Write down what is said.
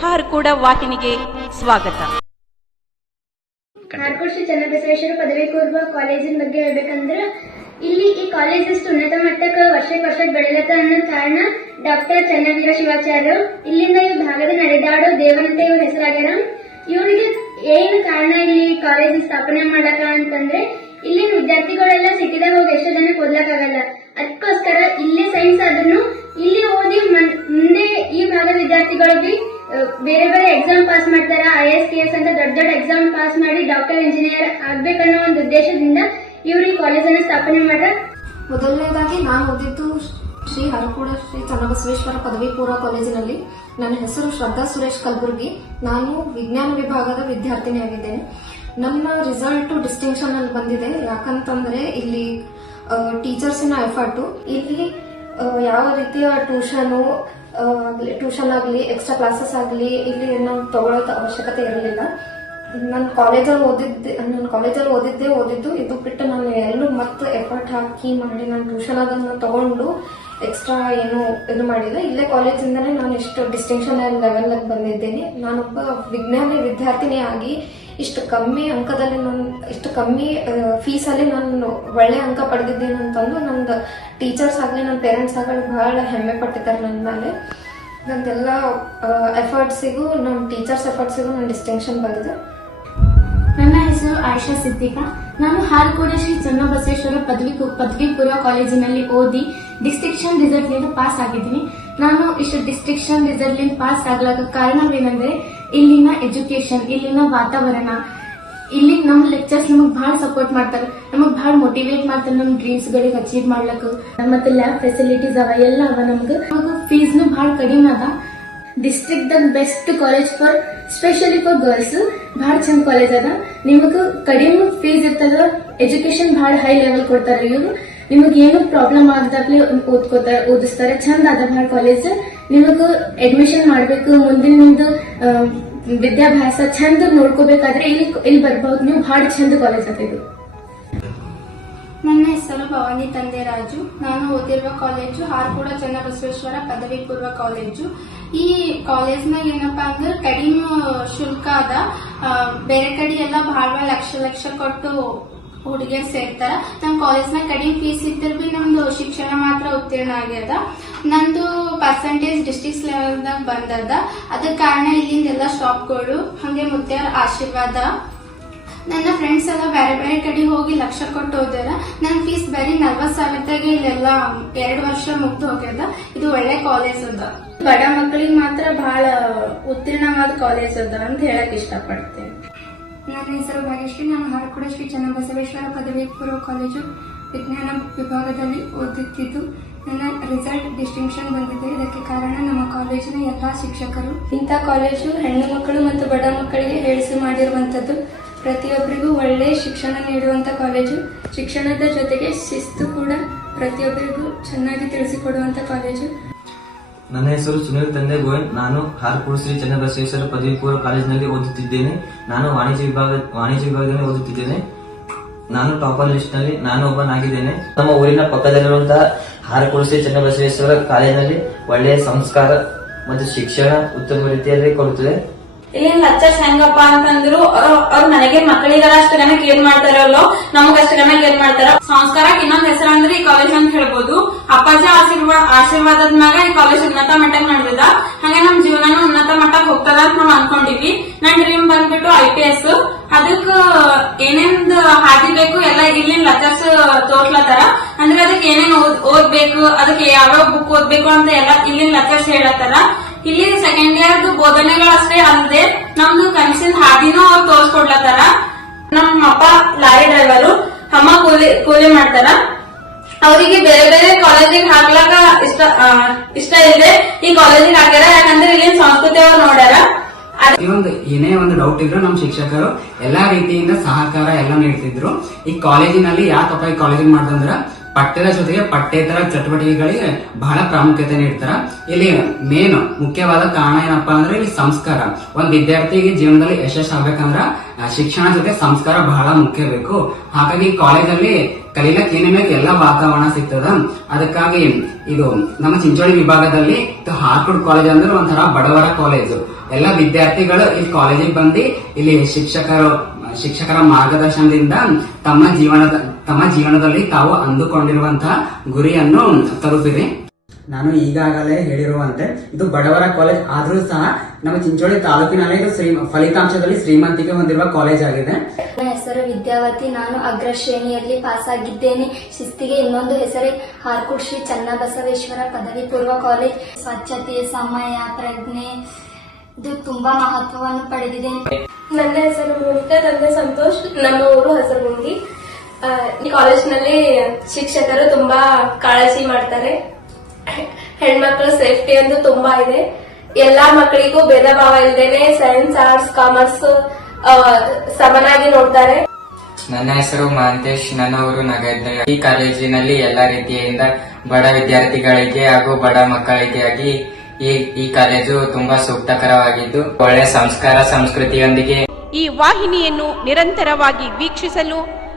ಹಾರ್ಕೂಡ ವಾಹಿನಿಗೆ ಸ್ವಾಗತ. ಹಾರ್ಕೋಡ್ ಶ್ರೀ ಚನ್ನಬಸವೇಶ್ವರ ಪದವಿ ಪೂರ್ವ ಕಾಲೇಜಿನ ಬಗ್ಗೆ ಹೇಳ್ಬೇಕಂದ್ರೆ ಇಲ್ಲಿ ಈ ಕಾಲೇಜ್ ಎಷ್ಟು ಉನ್ನತ ಮಟ್ಟಕ್ಕೆ ವರ್ಷಕ್ಕೆ ವರ್ಷಕ್ಕೆ ಬೆಳೆಯುತ್ತೆ ಅನ್ನೋ ಕಾರಣ ಡಾಕ್ಟರ್ ಚನ್ನವೀರ ಶಿವಾಚಾರ್ಯ ಇಲ್ಲಿಂದ ಈ ಭಾಗದ ನಡೆದಾಡೋ ದೇವಂತ ಇವ್ರ ಹೆಸರಾಗ್ಯಾರ. ಇವರಿಗೆ ಏನು ಕಾರಣ ಇಲ್ಲಿ ಕಾಲೇಜ್ ಸ್ಥಾಪನೆ ಮಾಡಕ ಅಂತಂದ್ರೆ ಇಲ್ಲಿನ ವಿದ್ಯಾರ್ಥಿಗಳೆಲ್ಲ ಸಿಟಿದಾಗ ಹೋಗಿ ಎಷ್ಟೋ ಜನ ಓದ್ಲಕ್ಕಾಗಲ್ಲ ಅದಕ್ಕೋಸ್ಕರ ಇಲ್ಲೇ ಸೈನ್ಸ್ ಆದ್ರೂ ಇಲ್ಲಿ ಓದಿ ಮುಂದೆ ಈ ಭಾಗದ ವಿದ್ಯಾರ್ಥಿಗಳು ಬಿ ಆ, ಬೇರೆ ಬೇರೆ ಎಕ್ಸಾಮ್ ಪಾಸ್ ಮಾಡ್ತಾರೆ? ಐ ಎಸ್ ಕೆ ಎಸ್ ಅಂತ ದೊಡ್ಡ ದೊಡ್ಡ ಎಕ್ಸಾಮ್ ಪಾಸ್ ಮಾಡಿ ಡಾಕ್ಟರ್ ಇಂಜಿನಿಯರ್ ಆಗ್ಬೇಕನ್ನೋ ಒಂದು ಉದ್ದೇಶದಿಂದ ಇವರು ಈ ಕಾಲೇಜನ್ನು ಸ್ಥಾಪನೆ ಮಾಡ್ರ? ಮೊದಲನೇದಾಗಿ ನಾನು ಓದಿದ್ದು ಶ್ರೀ ಹರಕೂಡ ಶ್ರೀ ಚನ್ನಬಸವೇಶ್ವರ ಪದವಿ ಪೂರ್ವ ಕಾಲೇಜಿನಲ್ಲಿ. ನನ್ನ ಹೆಸರು ಶ್ರದ್ಧಾ ಸುರೇಶ್ ಕಲಬುರ್ಗಿ. ನಾನು ವಿಜ್ಞಾನ ವಿಭಾಗದ ವಿದ್ಯಾರ್ಥಿನಿಯಾಗಿದ್ದೇನೆ ನನ್ನ ರಿಸಲ್ಟ್ ಡಿಸ್ಟಿಂಕ್ಷನ್ ಅಲ್ಲಿ ಬಂದಿದೆ. ಯಾಕಂತಂದ್ರೆ ಇಲ್ಲಿ ಟೀಚರ್ಸಿನ ಎಫರ್ಟು ಇಲ್ಲಿ ಯಾವ ರೀತಿಯ ಟ್ಯೂಷನು ಟ್ಯೂಷನ್ ಆಗಲಿ ಎಕ್ಸ್ಟ್ರಾ ಕ್ಲಾಸಸ್ ಆಗಲಿ, ಇಲ್ಲಿ ನಾವು ತಗೊಳ್ಳೋದು ಅವಶ್ಯಕತೆ ಇರಲಿಲ್ಲ. ನಾನು ಕಾಲೇಜಲ್ಲಿ ಓದಿದ್ದೆ ನನ್ನ ಕಾಲೇಜಲ್ಲಿ ಓದಿದ್ದೆ ಓದಿದ್ದು, ಇದು ಬಿಟ್ಟು ನಾನು ಎಲ್ಲೂ ಮತ್ತೆ ಎಫರ್ಟ್ ಹಾಕಿ ಮಾಡಿ ನಾನು ಟ್ಯೂಷನ್ ಅದನ್ನು ತಗೊಂಡು ಎಕ್ಸ್ಟ್ರಾ ಏನು ಇದು ಮಾಡಿಲ್ಲ. ಇಲ್ಲೇ ಕಾಲೇಜಿಂದನೇ ನಾನು ಇಷ್ಟು ಡಿಸ್ಟಿಂಕ್ಷನ್ ಲೆವೆಲ್ ಬಂದಿದ್ದೇನೆ. ನಾನೊಬ್ಬ ವಿಜ್ಞಾನಿ ವಿದ್ಯಾರ್ಥಿನಿ ಆಗಿ ಇಷ್ಟು ಕಮ್ಮಿ ಅಂಕದಲ್ಲಿ ನಾನು, ಇಷ್ಟು ಕಮ್ಮಿ ಫೀಸಲ್ಲಿ ನಾನು ಒಳ್ಳೆ ಅಂಕ ಪಡೆದಿದ್ದೇನೆ ಅಂತಂದು ನಂದು ಟೀಚರ್ಸ್ ಆಗಲಿ ನನ್ನ ಪೇರೆಂಟ್ಸ್ ಆಗಲಿ ಬಹಳ ಹೆಮ್ಮೆ ಪಟ್ಟಿದ್ದಾರೆ ನನ್ನ ಮೇಲೆ. ನಂದೆಲ್ಲ ಎಫರ್ಟ್ಸಿಗೂ ನಮ್ಮ ಟೀಚರ್ಸ್ ಎಫರ್ಟ್ಸಿಗೂ ನನ್ನ ಡಿಸ್ಟಿಂಕ್ಷನ್ ಬಂದಿದೆ. ನನ್ನ ಹೆಸರು ಆಯಿಷಾ ಸಿದ್ದಿಕಾ. ನಾನು ಹಾರ್ಕೋಡ ಶ್ರೀ ಚನ್ನಬಸವೇಶ್ವರ ಪದವಿ ಪದವಿ ಪೂರ್ವ ಕಾಲೇಜಿನಲ್ಲಿ ಓದಿ ಡಿಸ್ಟಿಂಕ್ಷನ್ ರಿಸಲ್ಟ್ನಿಂದ ಪಾಸ್ ಆಗಿದ್ದೀನಿ. ನಾನು ಇಷ್ಟು ಡಿಸ್ಟಿಂಕ್ಷನ್ ರಿಸಲ್ಟ್ನಿಂದ ಪಾಸ್ ಆಗ್ಲಾಕ ಕಾರಣವೇನೆಂದರೆ ಎಜುಕೇಶನ್ ಇಲ್ಲಿನ ವಾತಾವರಣ, ಇಲ್ಲಿ ನಮ್ಮ ಲೆಕ್ಚರ್ಸ್ ನಮಗೆ ಭಾಳ ಸಪೋರ್ಟ್ ಮಾಡ್ತಾರೆ. ನಮಗೆ ಭಾಳ ಮೋಟಿವೇಟ್ ಮಾಡ್ತಾರೆ ಡ್ರೀಮ್ಸ್ ಗಳಿಗೆ ಅಚೀವ್ ಮಾಡ್ಲಕ್ ಮತ್ತೆ ಲ್ಯಾಬ್ ಫೆಸಿಲಿಟೀಸ್ ಅವ, ಎಲ್ಲ ಅವ ನಮ್ಗೆ. ನಮಗೆ ಫೀಸ್ನು ಭಾಳ ಕಡಿಮೆ ಅದ district the best college for specially for girls ಭಾಳ ಚಂದ ಕಾಲೇಜ್ ಅದ. ನಿಮಗ ಕಡಿಮೆ ಫೀಸ್ ಇರ್ತದ ಎಜುಕೇಶನ್ ಭಾಳ ಹೈ ಲೆವೆಲ್ ಕೊಡ್ತಾರೆ ಇವರು. ನಿಮಗ್ ಏನು ಪ್ರಾಬ್ಲಮ್ ಆಗದಾಗ್ಲೇ ಓದ್ಕೋತಾರೆ, ಓದಿಸ್ತಾರೆ. ಚಂದ ಅದ ಭಾಳ ಕಾಲೇಜ್ ನಿಮಗ ಅಡ್ಮಿಷನ್ ಮಾಡ್ಬೇಕು ಮುಂದಿನ ನಿಮ್ದು ವಿದ್ಯಾಭ್ಯಾಸ ಚಂದ ನೋಡ್ಕೋಬೇಕಾದ್ರೆ ಇಲ್ಲಿ ಇಲ್ಲಿ ಬರ್ಬಹುದು ನೀವು ಭಾಳ ಚಂದ ಕಾಲೇಜ್ ಅದ ಇದು. ನನ್ನ ಹೆಸರು ಭವಾನಿ ತಂದೆ ರಾಜು ನಾನು ಓದಿರುವ ಕಾಲೇಜು ಹಾರ್ಕೂಡ ಚನ್ನಬಸವೇಶ್ವರ ಪದವಿ ಪೂರ್ವ ಕಾಲೇಜು ಈ ಕಾಲೇಜ್ನಾಗ ಏನಪ್ಪಾ ಅಂದ್ರೆ ಕಡಿಮೆ ಶುಲ್ಕ ಅದ. ಬೇರೆ ಕಡೆ ಎಲ್ಲ ಬಹಳ ಬಹಳ ಲಕ್ಷ ಲಕ್ಷ ಕೊಟ್ಟು ಹುಡುಗಿಯರ್ ಸೇರ್ತಾರ. ನಮ್ಮ ಕಾಲೇಜ್ನಾಗ ಕಡಿಮೆ ಫೀಸ್ ಇದ್ದರೂ ಬಿ ನಮ್ದು ಶಿಕ್ಷಣ ಮಾತ್ರ ಉತ್ತೀರ್ಣ ಆಗ್ಯದ. ನಂದು ಪರ್ಸೆಂಟೇಜ್ ಡಿಸ್ಟ್ರಿಕ್ಟ್ ಲೆವೆಲ್ದಾಗ ಬಂದದ. ಅದಕ್ಕೆ ಕಾರಣ ಇಲ್ಲಿಂದ ಎಲ್ಲ ಸ್ಟಾಪ್ಗಳು ಹಂಗೆ ಮುತ್ಯಾರ ಆಶೀರ್ವಾದ. ನನ್ನ ಫ್ರೆಂಡ್ಸ್ ಎಲ್ಲ ಬೇರೆ ಬೇರೆ ಕಡೆ ಹೋಗಿ ಲಕ್ಷ ಕೊಟ್ಟು ಹೋದ್ಯಾರ ನನ್ನ ಫೀಸ್ ಬರೀ ನಲ್ವತ್ ಸಾವಿರದಾಗೆ ಇಲ್ಲೆಲ್ಲ ಎರಡು ವರ್ಷ ಮುಗ್ದು ಹೋಗ್ಯದ. ಇದು ಒಳ್ಳೆ ಕಾಲೇಜ್ ಅದ. ಬಡ ಮಕ್ಕಳಿಗೆ ಮಾತ್ರ ಬಹಳ ಉತ್ತೀರ್ಣವಾದ ಕಾಲೇಜ್ ಅದ ಅಂತ ಹೇಳಕ್ ಇಷ್ಟಪಡ್ತೇನೆ. ನನ್ನ ಹೆಸರು ಭಾಗ್ಯಶ್ರೀ ನಾನು ಹಾರಕುಡ ಶ್ರೀ ಚನ್ನಬಸವೇಶ್ವರ ಪದವಿ ಪೂರ್ವ ಕಾಲೇಜು ವಿಜ್ಞಾನ ವಿಭಾಗದಲ್ಲಿ ಓದುತ್ತಿದ್ದು, ನನ್ನ ರಿಸಲ್ಟ್ ಡಿಸ್ಟಿಂಕ್ಷನ್ ಬಂದಿದೆ. ಇದಕ್ಕೆ ಕಾರಣ ನಮ್ಮ ಕಾಲೇಜಿನ ಎಲ್ಲಾ ಶಿಕ್ಷಕರು. ಇಂಥ ಕಾಲೇಜು ಹೆಣ್ಣು ಮಕ್ಕಳು ಮತ್ತು ಬಡ ಮಕ್ಕಳಿಗೆ ಹೇಳಿಸಿ ಮಾಡಿರುವಂಥದ್ದು. ಪ್ರತಿಯೊಬ್ಬರಿಗೂ ಒಳ್ಳೆಯ ಶಿಕ್ಷಣ ನೀಡುವಂಥ ಕಾಲೇಜು. ಶಿಕ್ಷಣದ ಜೊತೆಗೆ ಶಿಸ್ತು ಕೂಡ ಪ್ರತಿಯೊಬ್ಬರಿಗೂ ಚೆನ್ನಾಗಿ ತಿಳಿಸಿಕೊಡುವಂಥ ಕಾಲೇಜು. ನನ್ನ ಹೆಸರು ಸುನಿಲ್ ತಂದೆ ಗೋಯನ್ ನಾನು ಹಾರ್ಕೂರು ಶ್ರೀ ಚನ್ನಬಸವೇಶ್ವರ ಪದವಿ ಪೂರ್ವ ಕಾಲೇಜಿನಲ್ಲಿ ಓದುತ್ತಿದ್ದೇನೆ. ನಾನು ವಾಣಿಜ್ಯ ವಿಭಾಗ, ವಾಣಿಜ್ಯ ವಿಭಾಗದಲ್ಲಿ ಓದುತ್ತಿದ್ದೇನೆ. ನಾನು ಟಾಪರ್ ಲಿಸ್ಟ್ನಲ್ಲಿ ನಾನು ಒಬ್ಬನಾಗಿದ್ದೇನೆ. ನಮ್ಮ ಊರಿನ ಪಕ್ಕದಲ್ಲಿರುವಂತಹ ಹಾರಕೂರು ಶ್ರೀ ಚನ್ನಬಸವೇಶ್ವರ ಕಾಲೇಜಿನಲ್ಲಿ ಒಳ್ಳೆಯ ಸಂಸ್ಕಾರ ಮತ್ತು ಶಿಕ್ಷಣ ಉತ್ತಮ ರೀತಿಯಲ್ಲಿ ಕೊಡುತ್ತದೆ. ಇಲ್ಲಿನ ಲಚ್ಚರ್ಸ್ ಹೆಂಗಪ್ಪ ಅಂತಂದ್ರು, ಅವ್ರು ನನಗೆ ಮಕ್ಕಳಿಗಾರ ಅಷ್ಟು ಗನ ಕೇರ್ ಮಾಡ್ತಾರಲ್ಲೋ ನಮಗ ಅಷ್ಟು ಗನ ಕೇರ್ ಮಾಡ್ತಾರ. ಸಂಸ್ಕಾರಕ್ಕೆ ಇನ್ನೊಂದ್ ಹೆಸರು ಅಂದ್ರೆ ಈ ಕಾಲೇಜ್ ಅಂತ ಹೇಳ್ಬೋದು. ಅಪ್ಪಾಜಿ ಆಶೀರ್ವಾದ ಆಶೀರ್ವಾದದ ಮ್ಯಾಗ ಈ ಕಾಲೇಜ್ ಉನ್ನತ ಮಟ್ಟಕ್ಕೆ ನಡೆದಿದ. ಹಂಗೆ ನಮ್ ಜೀವನನು ಉನ್ನತ ಮಟ್ಟಕ್ಕೆ ಹೋಗ್ತದ ಅಂತ ನಾವ್ ಅನ್ಕೊಂಡಿವಿ ನನ್ ಡ್ರೀಮ್ ಬಂದ್ಬಿಟ್ಟು ಐ ಪಿ ಎಸ್ ಅದಕ್ಕ ಏನೇನ್ ಹಾದಿ ಬೇಕು ಎಲ್ಲ ಇಲ್ಲಿನ ಲೆಕ್ಚರ್ಸ್ ತೋರ್ಸ್ಲತ್ತಾರ. ಅಂದ್ರೆ ಅದಕ್ಕೆ ಏನೇನ್ ಓದ್- ಓದ್ಬೇಕು ಅದಕ್ಕೆ ಯಾವ್ಯಾವ ಬುಕ್ ಓದ್ಬೇಕು ಅಂತ ಎಲ್ಲ ಇಲ್ಲಿನ ಲೆಕ್ಚರ್ಸ್ ಹೇಳತ್ತಾರ. ಇಲ್ಲಿ ಸೆಕೆಂಡ್ ಇಯರ್ ಬೋಧನೆಗಳಷ್ಟೇ ಅಲ್ಲದೆ ನಮ್ದು ಕನಸಿನ ಹಾದಿನೂ ಅವ್ರು ತೋರ್ಸ್ಕೊಡ್ಲತ್ತಾರ. ನಮ್ಮ ಅಪ್ಪ ಲಾರಿ ಡ್ರೈವರು ಅಮ್ಮ ಕೂಲಿ ಕೂಲಿ ಮಾಡ್ತಾರ. ಅವರಿಗೆ ಬೇರೆ ಬೇರೆ ಕಾಲೇಜಿಗೆ ಹಾಕ್ಲಾಕ ಇಷ್ಟ ಇಷ್ಟ ಇದೆ ಈ ಕಾಲೇಜಿಗೆ ಹಾಕ್ಯಾರ. ಯಾಕಂದ್ರೆ ಇಲ್ಲಿ ಸಂಸ್ಕೃತಿ ಅವ್ರು ನೋಡ್ಯಾರ. ಒಂದು ಏನೇ ಒಂದು ಡೌಟ್ ಇದ್ರು ನಮ್ಮ ಶಿಕ್ಷಕರು ಎಲ್ಲಾ ರೀತಿಯಿಂದ ಸಹಕಾರ ಎಲ್ಲ ನೀಡ್ತಿದ್ರು. ಈ ಕಾಲೇಜಿನಲ್ಲಿ ಯಾಕಪ್ಪ ಈ ಕಾಲೇಜಿಗೆ ಮಾಡ್ದಂದ್ರ ಪಠ್ಯದ ಜೊತೆಗೆ ಪಠ್ಯೇತರ ಚಟುವಟಿಕೆಗಳಿಗೆ ಬಹಳ ಪ್ರಾಮುಖ್ಯತೆ ನೀಡ್ತಾರ. ಇಲ್ಲಿ ಮೇನ್ ಮುಖ್ಯವಾದ ಕಾರಣ ಏನಪ್ಪಾ ಅಂದ್ರೆ ಇಲ್ಲಿ ಸಂಸ್ಕಾರ. ಒಂದ್ ವಿದ್ಯಾರ್ಥಿಗೆ ಜೀವನದಲ್ಲಿ ಯಶಸ್ಸು ಆಗ್ಬೇಕಂದ್ರ ಶಿಕ್ಷಣ ಜೊತೆ ಸಂಸ್ಕಾರ ಬಹಳ ಮುಖ್ಯ ಬೇಕು. ಹಾಗಾಗಿ ಕಾಲೇಜಲ್ಲಿ ಕಲೀಲಕ್ಕೆ ಏನೇನೋ ಎಲ್ಲ ವಾತಾವರಣ ಸಿಗ್ತದ. ಅದಕ್ಕಾಗಿ ಇದು ನಮ್ಮ ಚಿಂಚೋಳಿ ವಿಭಾಗದಲ್ಲಿ ಇದು ಕಾಲೇಜ್ ಅಂದ್ರೆ ಒಂಥರ ಬಡವರ ಕಾಲೇಜು. ಎಲ್ಲ ವಿದ್ಯಾರ್ಥಿಗಳು ಇಲ್ಲಿ ಕಾಲೇಜಿಗೆ ಬಂದು ಇಲ್ಲಿ ಶಿಕ್ಷಕರು, ಶಿಕ್ಷಕರ ಮಾರ್ಗದರ್ಶನದಿಂದ ತಮ್ಮ ಜೀವನದ ತಮ್ಮ ಜೀವನದಲ್ಲಿ ತಾವು ಅಂದುಕೊಂಡಿರುವಂತಹ ಗುರಿಯನ್ನು ತಲುಪಿರಿ. ನಾನು ಈಗಾಗಲೇ ಹೇಳಿರುವಂತೆ ಇದು ಬಡವರ ಕಾಲೇಜ್ ಆದ್ರೂ ಸಹ ನಮ್ಮ ಚಿಂಚೋಳಿ ತಾಲೂಕಿನಲ್ಲಿ ಇದು ಶ್ರೀ ಫಲಿತಾಂಶದಲ್ಲಿ ಶ್ರೀಮಂತಿಕೆ ಹೊಂದಿರುವ ಕಾಲೇಜ್ ಆಗಿದೆ. ನನ್ನ ಹೆಸರು ವಿದ್ಯಾವತಿ. ನಾನು ಅಗ್ರ ಶ್ರೇಣಿಯಲ್ಲಿ ಪಾಸ್ ಆಗಿದ್ದೇನೆ. ಶಿಸ್ತಿಗೆ ಇನ್ನೊಂದು ಹೆಸರೇ ಹಾರ್ಕುಡ್ ಶ್ರೀ ಚನ್ನಬಸವೇಶ್ವರ ಪದವಿ ಪೂರ್ವ ಕಾಲೇಜ್ ಸ್ವಚ್ಛತೆ ಸಮಯ ಪ್ರಜ್ಞೆ ಇದು ತುಂಬಾ ಮಹತ್ವವನ್ನು ಪಡೆದಿದೆ. ನನ್ನ ಹೆಸರು ಮೋನಿಕಾ ತಂದೆ ಸಂತೋಷ್. ನಮ್ಮ ಊರು ಹೆಸರು ಆ, ಈ ಕಾಲೇಜಿನಲ್ಲಿ ಶಿಕ್ಷಕರು ತುಂಬಾ ಕಾಳಜಿ ಮಾಡ್ತಾರೆ. ಹೆಣ್ಮಕ್ಳ ಸೇಫ್ಟಿ ಅಂತೂ ತುಂಬಾ ಇದೆ. ಎಲ್ಲಾ ಮಕ್ಕಳಿಗೂ ಭೇದ ಭಾವ ಇಲ್ದೇನೆ ಸೈನ್ಸ್ ಆರ್ಟ್ಸ್ ಕಾಮರ್ಸ್ ಸಮನಾಗಿ ನೋಡ್ತಾರೆ. ನನ್ನ ಹೆಸರು ಮಹಂತೇಶ್ ನನ್ನವರು ನಗದ್ರ ಈ ಕಾಲೇಜಿನಲ್ಲಿ ಎಲ್ಲ ರೀತಿಯಿಂದ ಬಡ ವಿದ್ಯಾರ್ಥಿಗಳಿಗೆ ಹಾಗೂ ಬಡ ಮಕ್ಕಳಿಗಾಗಿ ಈ ಈ ಕಾಲೇಜು ತುಂಬಾ ಸೂಕ್ತಕರವಾಗಿದ್ದು ಒಳ್ಳೆಯ ಸಂಸ್ಕಾರ ಸಂಸ್ಕೃತಿಯೊಂದಿಗೆ ಈ ವಾಹಿನಿಯನ್ನು ನಿರಂತರವಾಗಿ ವೀಕ್ಷಿಸಲು